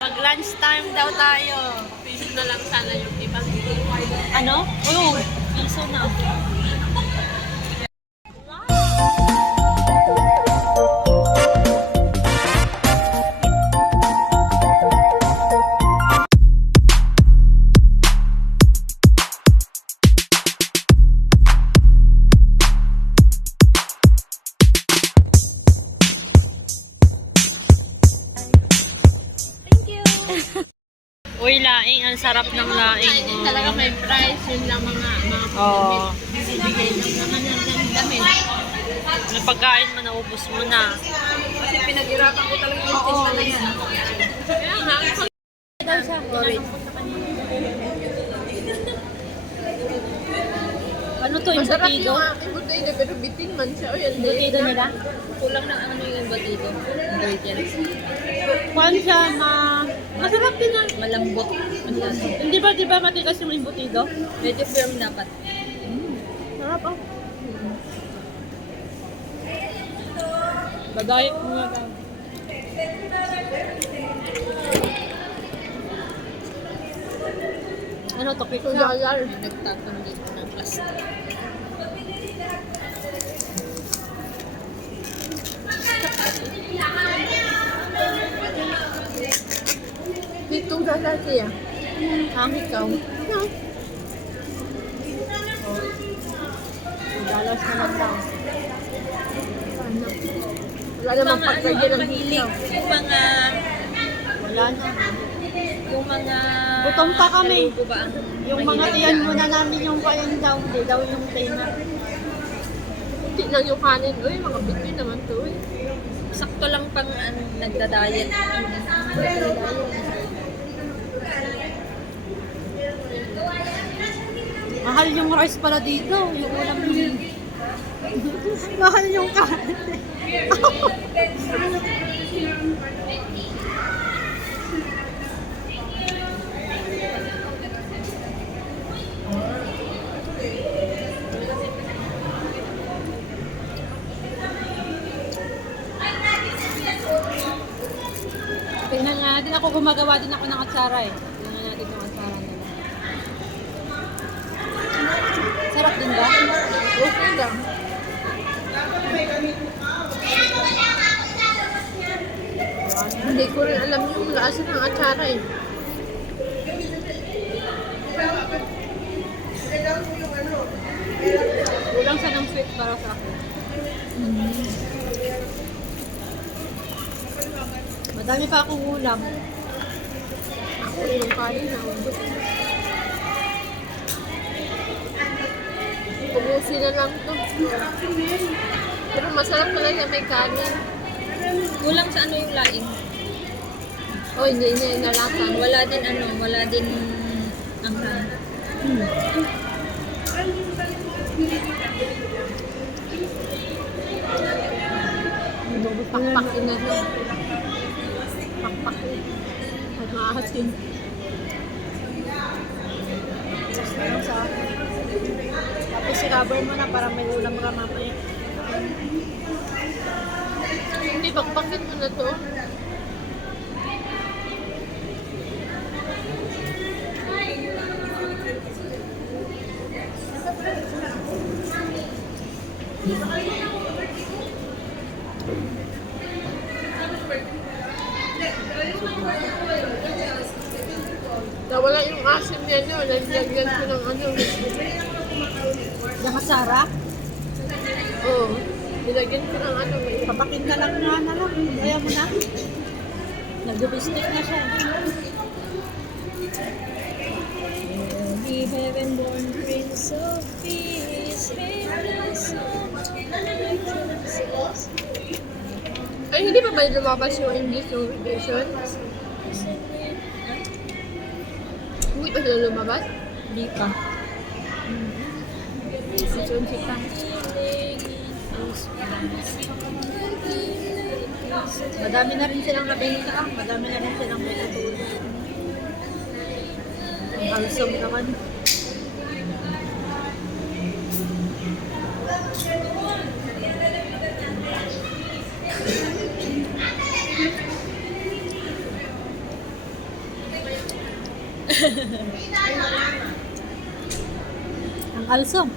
Mag-lunch time daw tayo. Piso na lang sana yung iba. Ano? Oo, piso na. Uy, laing. Ang sarap ng laing. Ay, talaga may price. Yun lang mga Oo. bibigay lang naman ng damit. May pagkain mo, naubos mo na. Kasi pinag-irapan ko talaga yung tinta na yan. Kaya nga, Ano to, yung masarap batido? yung aking butido, pero bitin man siya. O yan, Batido nila? kulang na ano yung batido. Ingredients. Kuhan siya masarap din ah. Malambot. Hindi ba, matigas yung embutido? Medyo firm dapat. Sarap ah. Badayat mo nga daw. Ano to, quick na? Nagtatang dito ng plastic. Ditong lalaki ah. Ang ikaw. Dalas na lang daw. Wala namang pagkagyan ng mahilig. Yung mga... Wala na. Yung mga... Gutom pa kami. Kalugo ba ang Yung mga tiyan muna namin yung kain daw. Hindi daw yung tina. Hindi lang yung kanin. Uy, mga bitbit naman to eh. Sakto lang pang nagda-diet. Mahal yung rice pala dito. Yung ulam yung... Mahal yung kain. Tingnan nga natin. Ako gumagawa din ako ng atsara eh. Tingnan natin yung atsara nila. Sarap din ba? Okay lang. Hindi ko rin alam yung lasa ng atsara eh. Kulang siya ng sweet para sa akin. Madami pa akong ulam. Ako yung kanin na ubos. Ubusin na lang to. Pero masarap talaga may kanin. Kulang sa ano yung laing. Oh, hindi inalatan. Wala din anghang. Pakpak na siya. Pakpak. At maasin. Tapos i-cover mo na para may ulam ka mamaya. Hindi, pakpakin mo na to. Nawala yung asim niya nyo. Nalagyan ko ng ano. Nakasara? Oo. Nilagyan ko ng ano. Papakin ka lang na lang. Ayaw mo na. Nag-bistik na siya. He heaven-born Prince of Peace, Ay, hindi pa ba lumabas yung English yung version? Hindi pa sila lumabas? Di pa. Sison kita. Madami na rin silang nabenta. Madami na rin silang pinatulog. Ang alsom naman. Ang alsom.